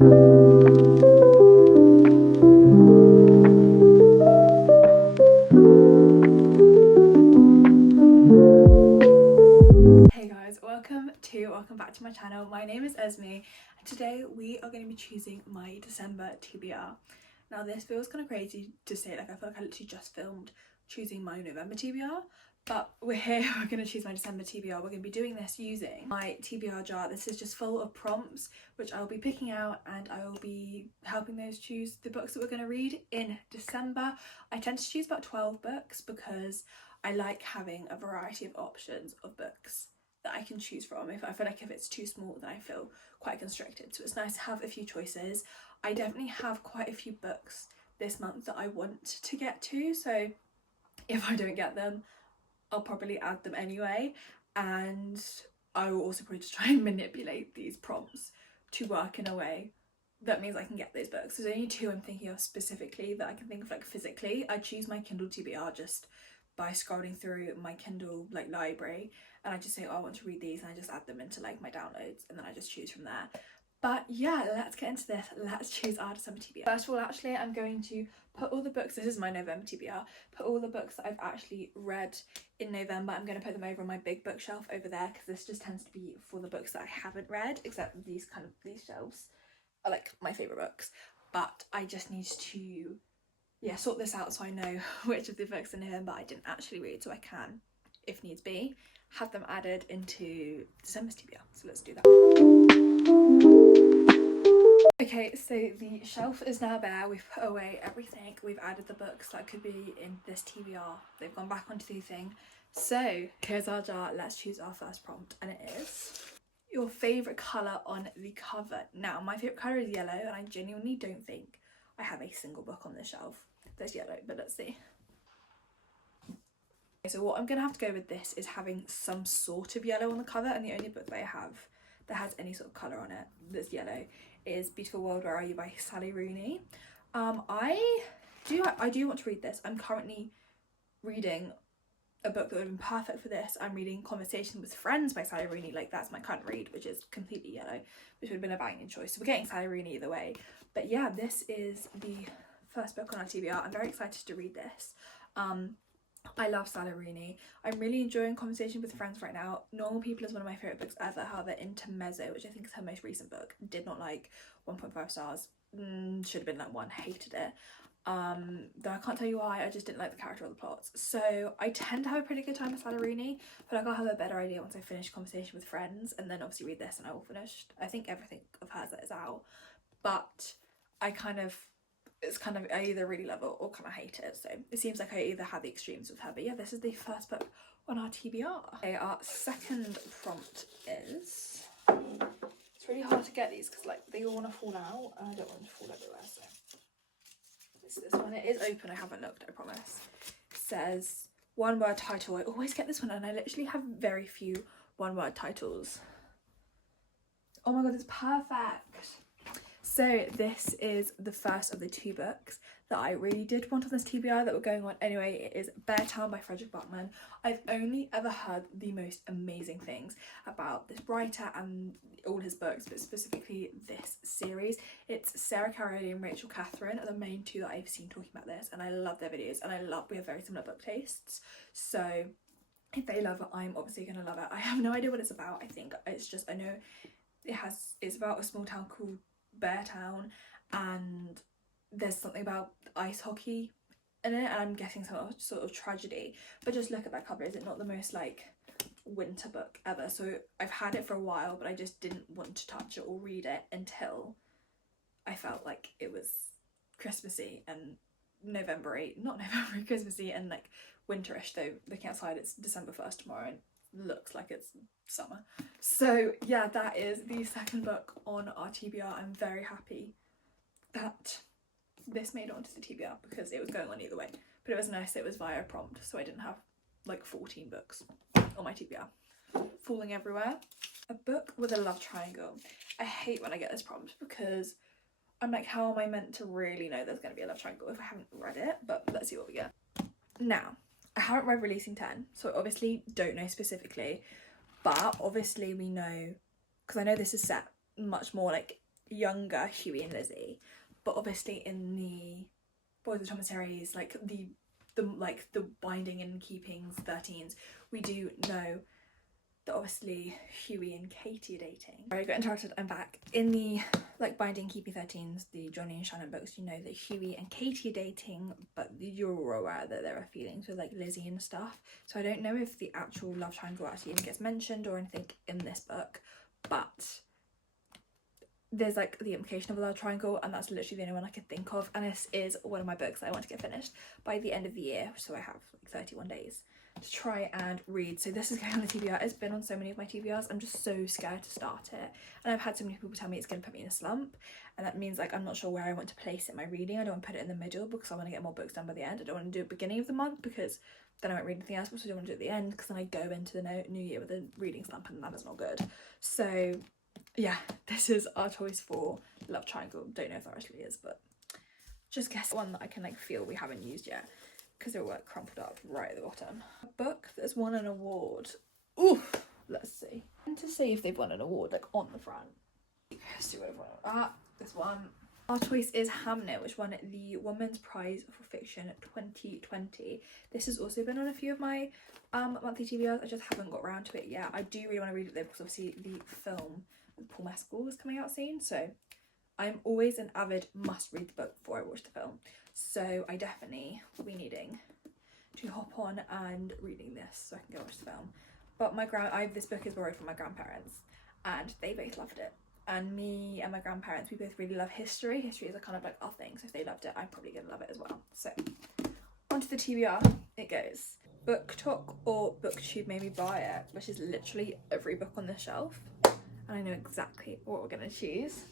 Hey guys, welcome back to my channel. My name is Esme and today we are going to be choosing my December TBR. Now this feels kind of crazy to say, like I feel like I literally just filmed choosing my November TBR, but we're here, we're going to choose my December TBR. We're going to be doing this using my TBR jar. This is just full of prompts which I will be picking out and I will be helping those choose the books that we're going to read in December. I tend to choose about 12 books because I like having a variety of options of books that I can choose from. If I feel like if it's too small, then I feel quite constricted, so it's nice to have a few choices. I definitely have quite a few books this month that I want to get to, so if I don't get them, I'll probably add them anyway, and I will also probably just try and manipulate these prompts to work in a way that means I can get those books. There's only two I'm thinking of specifically that I can think of, like physically. I choose my Kindle TBR just by scrolling through my Kindle like library, and I just say, oh, I want to read these, and I just add them into like my downloads, and then I just choose from there. But yeah, let's get into this. Let's choose our December TBR. First of all, actually, I'm going to put all the books, this is my November TBR, put all the books that I've actually read in November. I'm going to put them over on my big bookshelf over there, because this just tends to be for the books that I haven't read, except these shelves are like my favourite books. But I just need to sort this out so I know which of the books in November I didn't actually read, so I can, if needs be, have them added into December's TBR. So let's do that. Okay, so the shelf is now bare. We've put away everything. We've added the books that could be in this TBR. They've gone back onto the thing. So here's our jar. Let's choose our first prompt, and it is your favourite colour on the cover. Now, my favourite colour is yellow, and I genuinely don't think I have a single book on this shelf that's yellow, but let's see. Okay, so what I'm gonna have to go with this is having some sort of yellow on the cover, and the only book that I have that has any sort of colour on it that's yellow is Beautiful World, Where Are You by Sally Rooney. I do want to read this. I'm currently reading a book that would have been perfect for this. I'm reading Conversation with Friends by Sally Rooney. Like, that's my current read, which is completely yellow, which would have been a banging choice. So we're getting Sally Rooney either way. But yeah, this is the first book on our TBR. I'm very excited to read this. I love Sally Rooney. I'm really enjoying Conversation with Friends right now. Normal People is one of my favourite books ever. However, Intermezzo, which I think is her most recent book, did not like. 1.5 stars. Should have been like 1. Hated it. Though I can't tell you why, I just didn't like the character or the plots. So I tend to have a pretty good time with Sally Rooney, but like I'll have a better idea once I finish Conversation with Friends, and then obviously read this and I will finish, I think, everything of hers that is out. But I either really love it or kind of hate it, so it seems like I either had the extremes with her. But yeah, this is the first book on our TBR. Okay, our second prompt is, it's really hard to get these because like they all want to fall out and I don't want them to fall everywhere, so it's this one. It is open, I haven't looked, I promise. It says one word title. I always get this one and I literally have very few one word titles. Oh my god, it's perfect. So this is the first of the 2 books that I really did want on this TBR that were going on anyway. It is Beartown by Fredrik Backman. I've only ever heard the most amazing things about this writer and all his books, but specifically this series. It's Sarah Carolyn and Rachel Catherine are the main 2 that I've seen talking about this, and I love their videos, and we have very similar book tastes. So if they love it, I'm obviously gonna love it. I have no idea what it's about. I think it's just, I know it's about a small town called Beartown, and there's something about ice hockey in it, and I'm guessing some sort of tragedy. But just look at that cover. Is it not the most like winter book ever? So I've had it for a while, but I just didn't want to touch it or read it until I felt like it was Christmassy and November-y, not November-y, Christmassy and like winterish. Though looking outside, it's December 1st tomorrow and looks like it's summer. So yeah, that is the second book on our TBR. I'm very happy that this made it onto the TBR because it was going on either way, but it was nice it was via a prompt, so I didn't have like 14 books on my TBR falling everywhere. A book with a love triangle. I hate when I get this prompt because I'm like, how am I meant to really know there's going to be a love triangle if I haven't read it? But let's see what we get. Now, I haven't read Releasing 10, so I obviously don't know specifically, but obviously we know, because I know this is set much more like younger Huey and Lizzie, but obviously in the Boys of Thomas series, like the binding and keepings 13s, we do know that obviously Huey and Katie are dating. I got interrupted, I'm back. In the like binding keeping 13s, the Johnny and Shannon books, you know that Huey and Katie are dating, but you're aware that there are feelings with like Lizzie and stuff. So I don't know if the actual love triangle actually even gets mentioned or anything in this book, but there's like the implication of a love triangle, and that's literally the only one I could think of, and this is one of my books that I want to get finished by the end of the year, so I have like 31 days to try and read. So this is going on the TBR. It's been on so many of my TBRs. I'm just so scared to start it, and I've had so many people tell me it's going to put me in a slump, and that means like I'm not sure where I want to place it in my reading. I don't want to put it in the middle because I want to get more books done by the end. I don't want to do it beginning of the month because then I won't read anything else, but I don't want to do it at the end because then I go into the new year with a reading slump, and that is not good. So yeah, this is our choice for love triangle. Don't know if that actually is, but just guess one that I can like feel we haven't used yet because it will work crumpled up right at the bottom. A book that's won an award. Ooh, let's see. And to see if they've won an award like on the front. Let's see what I've won. This one. Our choice is Hamnet, which won the Women's Prize for Fiction 2020. This has also been on a few of my monthly TBRs. I just haven't got around to it yet. I do really want to read it though because obviously the film with Paul Mescal is coming out soon. So I'm always an avid must read the book before I watch the film. So I definitely will be needing to hop on and reading this so I can go watch the film. But this book is borrowed from my grandparents and they both loved it. And me and my grandparents, we both really love history. History is a kind of like our thing, so if they loved it, I'm probably going to love it as well. So, onto the TBR, it goes. BookTok or BookTube made me buy it, which is literally every book on this shelf. And I know exactly what we're going to choose.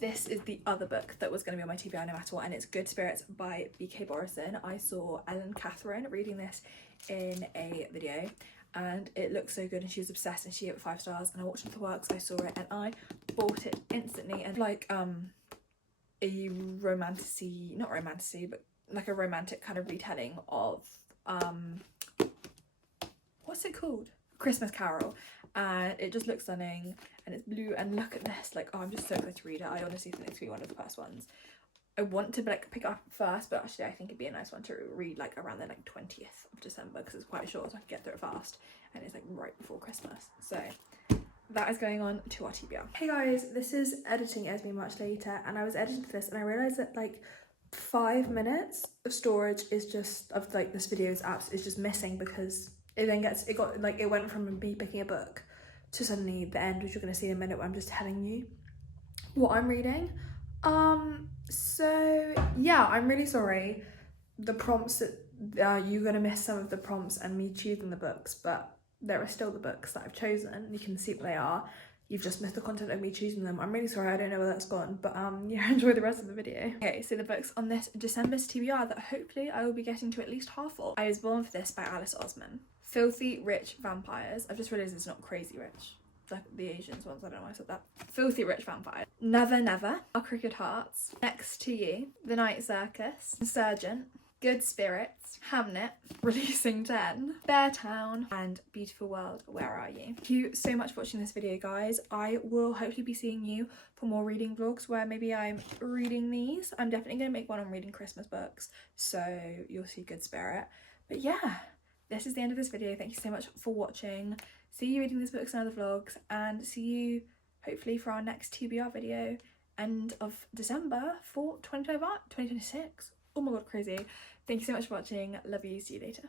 This is the other book that was going to be on my TBR no matter what, and it's Good Spirits by B.K. Borison. I saw Ellen Catherine reading this in a video, and it looked so good and she was obsessed and she gave it 5 stars, and I watched it for work so I saw it and I bought it instantly. And like a not romantic but like a romantic kind of retelling of what's it called, Christmas Carol, and it just looks stunning and it's blue, and look at this, like, oh, I'm just so excited to read it. I honestly think it's gonna be one of the first ones. I want to like pick it up first, but actually I think it'd be a nice one to read like around the like 20th of December because it's quite short, so I can get through it fast, and it's like right before Christmas. So that is going on to our TBR. Hey guys, this is editing as me much later, and I was editing this and I realized that like 5 minutes of storage is just of like this video's apps is just missing because it went from me picking a book to suddenly the end, which you're going to see in a minute, where I'm just telling you what I'm reading. So yeah, I'm really sorry. The prompts that you're gonna miss some of the prompts and me choosing the books, but there are still the books that I've chosen. You can see what they are. You've just missed the content of me choosing them. I'm really sorry, I don't know where that's gone, but yeah, enjoy the rest of the video. Okay, so the books on this December's TBR that hopefully I will be getting to at least half of. I Was Born for This by Alice Osman. Filthy Rich Vampires. I've just realised it's not Crazy Rich, like the Asians ones, I don't know why I said that. Filthy Rich Vampire. Never Never, Our Crooked Hearts, Next to You, The Night Circus, Insurgent, Good Spirits, Hamnet, Releasing 10, Beartown, and Beautiful World, Where Are You? Thank you so much for watching this video, guys. I will hopefully be seeing you for more reading vlogs where maybe I'm reading these. I'm definitely going to make one on reading Christmas books, so you'll see Good Spirit. But yeah, this is the end of this video. Thank you so much for watching. See you reading these books and other vlogs, and see you hopefully for our next TBR video end of December for 2026. Oh my god, crazy. Thank you so much for watching. Love you. See you later.